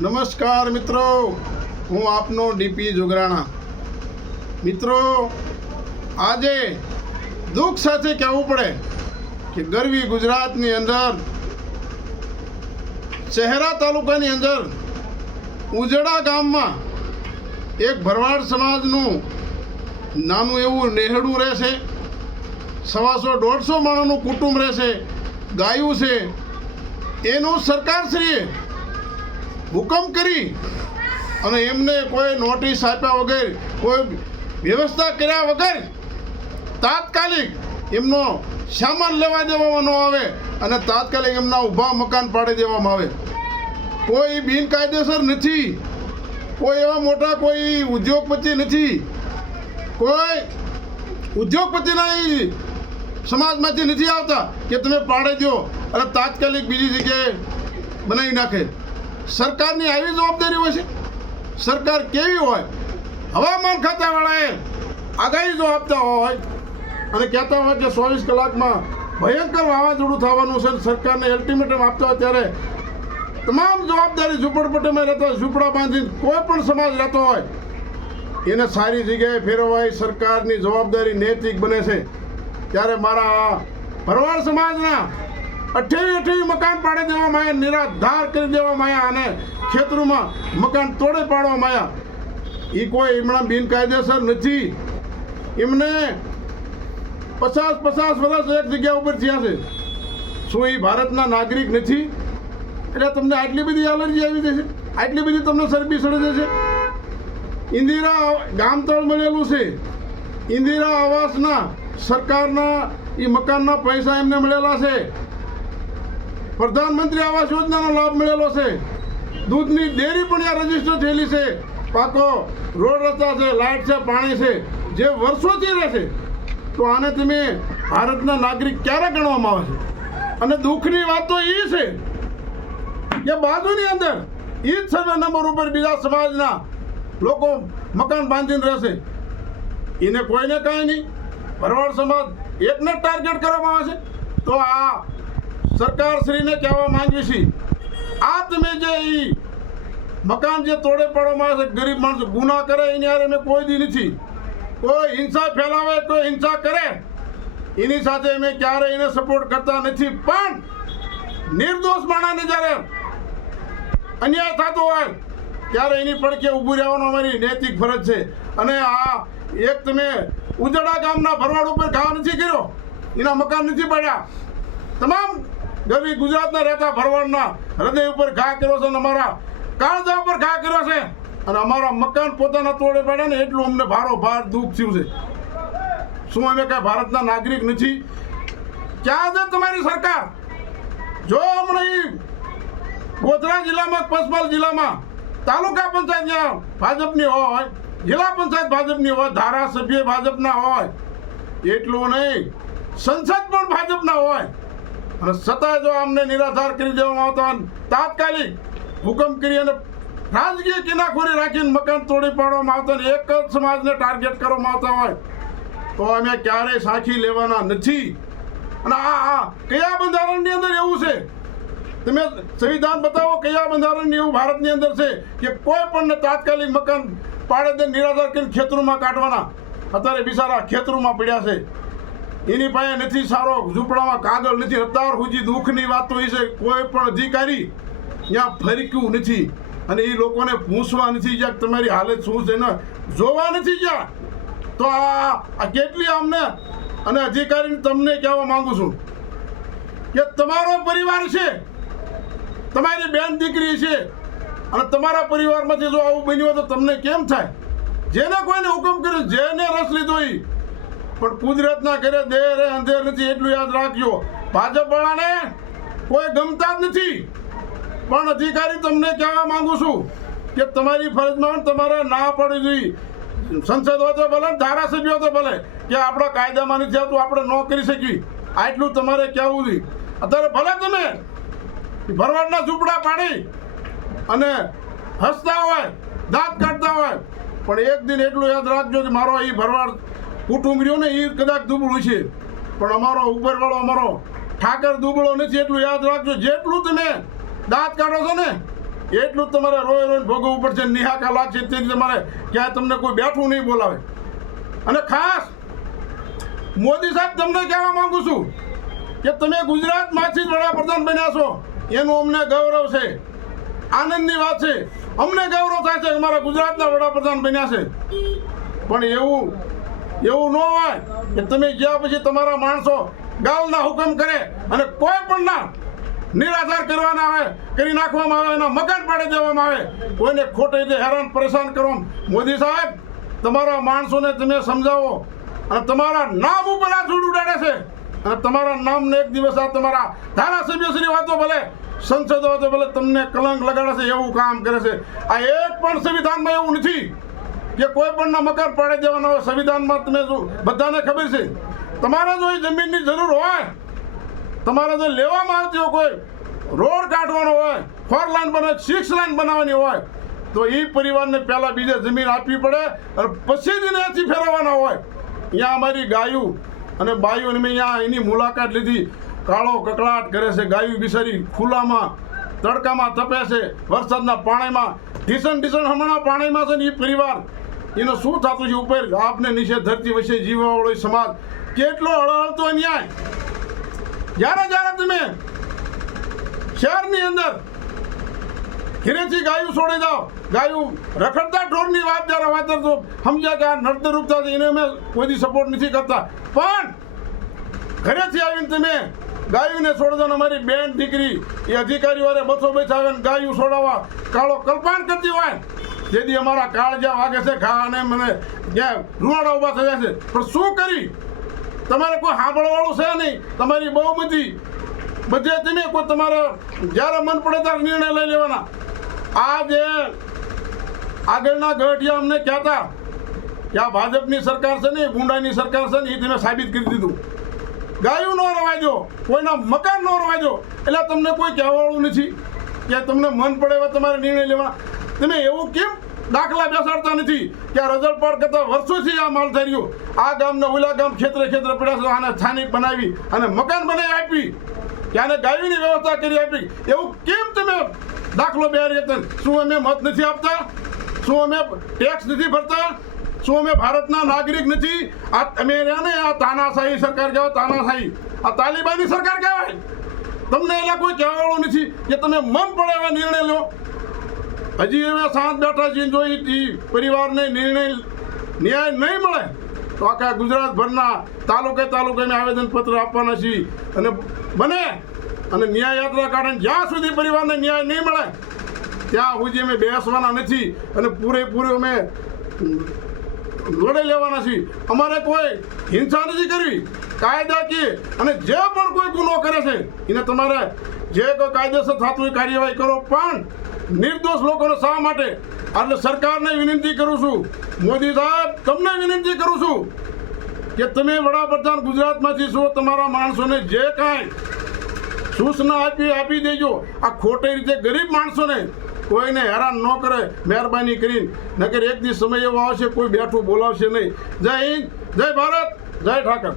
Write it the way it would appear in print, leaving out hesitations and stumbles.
નમસ્કાર મિત્રો, હું આપનો ડીપી જોગરાણા. મિત્રો, આજે દુઃખ સાથે કહેવું પડે કે ગરવી ગુજરાતની અંદર શહેરા તાલુકાની અંદર ઉજડા ગામમાં એક ભરવાડ સમાજનું નાનું એવું નેહડું રહેશે. 150-150 માણસનું કુટુંબ રહેશે, ગાયું છે. એનું સરકારશ્રીએ હુકમ કરી અને એમને કોઈ નોટિસ આપ્યા વગર, કોઈ વ્યવસ્થા કર્યા વગર તાત્કાલિક એમનો સામાન લેવા દેવામાં ન આવે અને તાત્કાલિક એમના ઊભા મકાન પાડી દેવામાં આવે. કોઈ બિનકાયદેસર નથી, કોઈ એવા મોટા કોઈ ઉદ્યોગપતિ નથી, કોઈ ઉદ્યોગપતિના સમાજમાંથી નથી આવતા કે તમે પાડી દો અને તાત્કાલિક બીજી જગ્યાએ બનાવી નાખે. સરકારની આવી જવાબદારી હોય છે. સરકાર કેવી હોય? હવામાન ખાતાવાળાએ આગાહી જો આપતા હોય અને કહેતા હોય કે 24 કલાકમાં ભયંકર વાવાઝોડું થવાનું છે, સરકારને અલ્ટિમેટમ આપતા હોય, ત્યારે તમામ જવાબદારી ઝૂંપડપટ્ટીમાં રહેતા હોય, ઝૂંપડા બાંધીને કોઈ પણ સમાજ રહેતો હોય એને સારી જગ્યાએ ફેરવવાય સરકારની જવાબદારી નૈતિક બને છે. ત્યારે મારા ભરવાડ સમાજના 28 મકાન પાડી દેવામાં આવ્યા, નિરાધાર કરી દેવામાં આવ્યા અને ખેતરોમાં મકાન તોડે પાડવામાં આવ્યા. એ કોઈ એમના બિનકાયદેસર નથી. એમને 50 વર્ષ એક જગ્યા ઉપર થયા છે. શું એ ભારતના નાગરિક નથી? એટલે તમને આટલી બધી એલર્જી આવી જશે, આટલી બધી તમને શરબી સડી જશે. ઇન્દિરા ગામતળ મળેલું છે, ઇન્દિરા આવાસના સરકારના એ મકાનના પૈસા એમને મળેલા છે. પ્રધાનમંત્રી આવાસ યોજનાનો લાભ મળેલો છે. દૂધની ડેરી પણ ત્યાં રજીસ્ટર થયેલી છે. પાકો રોડ રસ્તા છે, લાઇટ છે, પાણી છે, જે વર્ષોથી રહેશે. તો આને તમે ભારતના નાગરિક ક્યારે ગણવામાં આવે છે? અને દુઃખની વાત તો એ છે કે બાજુની અંદર એ જ સર્વે નંબર ઉપર બીજા સમાજના લોકો મકાન બાંધીને રહેશે. એને કોઈને કાંઈ નહીં. ભરવાડ સમાજ એકને ટાર્ગેટ કરવામાં આવે છે. તો આ સરકારશ્રીને કહેવા માંગીએ છીએ, આ તમે જે મકાન જે તોડે પાડવામાં આવે છે, ગરીબ માણસો ગુના કરે એની યારે અમે કોઈ દી નથી. કોઈ હિંસા ફેલાવે, કોઈ હિંસા કરે એની સાથે અમે ક્યારેય એને સપોર્ટ કરતા નથી. પણ નિર્દોષ માણસને જ્યારે અન્યાય થતો હોય ત્યારે એની પડખે ઊભું રહેવાનો અમારી નૈતિક ફરજ છે. અને આ એક તમે ઉજડા ગામના ભરવાડ ઉપર ઘા નથી કર્યો, એના મકાન નથી પડ્યા. તમામ ગરવી ગુજરાતના રહેતા ભરવાડના હૃદય ઉપર ઘા કર્યો છે અને અમારા કાળજા ઉપર ઘા કર્યો છે. અને અમારા મકાન પોતાના તોડે પાડ્યા ને એટલું અમને ભારોભાર દુઃખ થયું છે. શું અમે કાંઈ ભારતના નાગરિક નથી? ક્યાં છે તમારી સરકાર? જો હમણાં ગોધરા જિલ્લામાં, પંચમહાલ જિલ્લામાં તાલુકા પંચાયત જ્યાં ભાજપની હોય, જિલ્લા પંચાયત ભાજપની હોય, ધારાસભ્ય ભાજપના હોય, એટલું નહીં સંસદ પણ ભાજપના હોય, અને છતાંય જો અમને નિરાધાર કરી દેવામાં આવતા, તાત્કાલિક હુકમ કરી અને રાજકીય કિનાખોરી રાખીને મકાન તોડી પાડવામાં આવતા, એક જ સમાજને ટાર્ગેટ કરવામાં આવતા હોય તો અમે ક્યારેય સાખી લેવાના નથી. અને આ કયા બંધારણની અંદર એવું છે? તમે સંવિધાન બતાવો કયા બંધારણની એવું ભારતની અંદર છે કે કોઈ પણને તાત્કાલિક મકાન પાડે દે નિરાધાર કરીને ખેતરોમાં કાઢવાના? અત્યારે બિચારા ખેતરોમાં પડ્યા છે, એની પાસે નથી સારો ઝૂંપડામાં કાગળ નથી. અત્યાર સુધી દુઃખની વાત તો એ છે, કોઈ પણ અધિકારી ત્યાં ફરક્યું નથી અને એ લોકોને પૂછવા નથી જ્યાં તમારી હાલત શું છે ને જોવા નથી જ્યાં. તો આ કેટલી અમને અને અધિકારીને તમને કહેવા માંગુ છું કે તમારો પરિવાર છે, તમારી બેન દીકરી છે, અને તમારા પરિવારમાંથી જો આવું બન્યું તો તમને કેમ થાય? જેને કોઈને હુકમ કર્યો, જેને રસ લીધો એ પણ કુદરતના ઘરે દેર અંધેર નથી, એટલું યાદ રાખજો. ભાજપવાળાને કોઈ ગમતા જ નથી. પણ અધિકારી તમને કહેવા માંગુ છું કે તમારી ફરજમાં તમારે ના પડવી જોઈએ. સંસદ હોય તો ભલે, ધારાસભ્ય હોય તો ભલે, કે આપણા કાયદામાં નથી આવતું, આપણે ન કરી શકીએ, આટલું તમારે કહેવું જોઈએ. અત્યારે ભલે તમે ભરવાડના ઝૂંપડા પાડી અને હસતા હોય, દાંત કાઢતા હોય, પણ એક દિન એટલું યાદ રાખજો કે મારો એ ભરવાડ કુટુંબ રહ્યો ને એ કદાચ દુબળું છે, પણ અમારો ઉપરવાળો અમારો ઠાકર દુબળો નથી. એટલું યાદ રાખજો. જેટલું તમે દાંત કાઢો છો ને એટલું જ તમારે રોય રોઈને ભોગવવું પડશે. નિહાકા લાગશે તેથી તમારે ક્યાંય તમને કોઈ બેઠું નહીં બોલાવે. અને ખાસ મોદી સાહેબ તમને કહેવા માંગુ છું કે તમે ગુજરાતમાંથી જ વડાપ્રધાન બન્યા છો, એનું અમને ગૌરવ છે, આનંદની વાત છે. અમને ગૌરવ થાય છે કે અમારા ગુજરાતના વડાપ્રધાન બન્યા છે. પણ એવું ન હોય કે તમે ગયા પછી તમારા માણસો ગાલના હુકમ કરે અને કોઈ પણ ના નિરાધાર કરવાના આવે, કરી નાખવામાં આવે, એના મકાન પાડી દેવામાં આવે, કોઈને ખોટી રીતે હેરાન પરેશાન કરો. મોદી સાહેબ, તમારા માણસોને તમે સમજાવો. અને તમારા નામ ઉપર આ ધૂળ ઉડાડે છે અને તમારા નામને એક દિવસ આ તમારા ધારાસભ્યશ્રી વાતો ભલે સંસદ વાતો ભલે તમને કલંક લગાડે છે, એવું કામ કરે છે. આ એક પણ સંવિધાનમાં એવું નથી કે કોઈ પણના મકાન પાડી દેવાના હોય. સંવિધાનમાં તમે જો બધાને ખબર છે, તમારે જો એ જમીનની જરૂર હોય, તમારે જો લેવામાં આવતી હોય, કોઈ રોડ કાઢવાનો હોય, 4 લાઈન બનાવે, 6 લાઈન બનાવવાની હોય, તો એ પરિવારને પહેલાં બીજે જમીન આપવી પડે અને પછી જ એને અહીંથી ફેરવવાના હોય. અહીંયા અમારી ગાયું અને બાયુને મેં અહીંયા એની મુલાકાત લીધી. કાળો કકળાટ કરે છે, ગાયું બિચારી ખુલ્લામાં તડકામાં તપે છે, વરસાદના પાણીમાં ઢીસણ હમણાં પાણીમાં છે ને. એ પરિવાર એનું શું થતું છે ઉપર આપને નીચે ધરતી વચ્ચે જીવવાવાળો સમાજ કેટલો હળહળતો અન્યાય. જ્યારે તમે શહેરની અંદર ઘરેથી ગાયું છોડી જાઓ, ગાયું રખડતા ઢોરની વાત જ્યારે વાત તો સમજ્યા કે આ નડતરૂપ થાય એને અમે કોઈ સપોર્ટ નથી કરતા. પણ ઘરેથી આવીને તમે ગાયુંને છોડી દો. અમારી બેન દીકરી એ અધિકારીવાળે બસો આવે ને ગાયું છોડાવવા કાળો કલ્પાન કરતી હોય, જેથી અમારા કાળ જ્યાં વાગે છે ઘા અને મને જ્યાં રૂવાડા ઊભા થયા છે. પણ શું કરી, તમારે કોઈ સાંભળવાળું છે નહીં. તમારી બહુ બધે તમે કોઈ તમારે જ્યારે મન પડે ત્યારે નિર્ણય લઈ લેવાના. આ જે આગળના ગઢિયા અમને કહેતા કે આ ભાજપની સરકાર છે ને, ગુંડાની સરકાર છે ને, એ તમે સાબિત કરી દીધું. ગાયું ન રવાજો, કોઈના મકાન ન રવાજો, એટલે તમને કોઈ કહેવાળું નથી કે તમને મન પડે એવા તમારે નિર્ણય લેવાના. તમે એવું કેમ દાખલા બેસાડતા નથી કે આ રજળપાડ કરતા વર્ષોથી આ માલધારીઓ આ ગામના ઓલા ગામ ખેતરે પડ્યા છે, આને સ્થાનિક બનાવી અને મકાન બનાવી આપી, કે આને ગાયોની વ્યવસ્થા કરી આપી. એવું કેમ તમે દાખલો બેહારી? શું અમે મત નથી આપતા? શું અમે ટેક્સ નથી ભરતા? શું અમે ભારતના નાગરિક નથી? આ તમે ને આ તાનાશાહી સરકાર કહેવાય, તાનાશાહી આ તાલિબાની સરકાર કહેવાય. તમને એલા કોઈ કહેવાળું નથી કે તમે મન પડે એવા નિર્ણય લો. હજી હવે સાંજ બેઠા છીએ, જો એ પરિવારને ન્યાય નહીં મળે તો આખા ગુજરાતભરના તાલુકે અમે આવેદનપત્ર આપવાના છીએ. અને બને અને ન્યાય યાત્રા કાઢે જ્યાં સુધી પરિવારને ન્યાય નહીં મળે ત્યાં સુધી અમે બેસવાના નથી અને પૂરેપૂરું અમે લડાઈ લેવાના છીએ. અમારે કોઈ હિંસા નથી કરવી, કાયદાકીય અને જે પણ કોઈ ગુનો કરે છે એને તમારે જે કોઈ કાયદેસર થતું હોય કાર્યવાહી કરો. પણ નિર્દોષ લોકોને શા માટે? એટલે સરકારને વિનંતી કરું છું, મોદી સાહેબ તમને વિનંતી કરું છું કે તમે વડાપ્રધાન ગુજરાતમાંથી છો, તમારા માણસોને જે કાંઈ સૂચના આપી દેજો. આ ખોટી રીતે ગરીબ માણસોને કોઈને હેરાન ન કરે મહેરબાની કરીને, નકર એક દિવસ સમય એવો આવશે કોઈ બેઠું બોલાવશે નહીં. જય હિન્દ, જય ભારત, જય ઠાકર.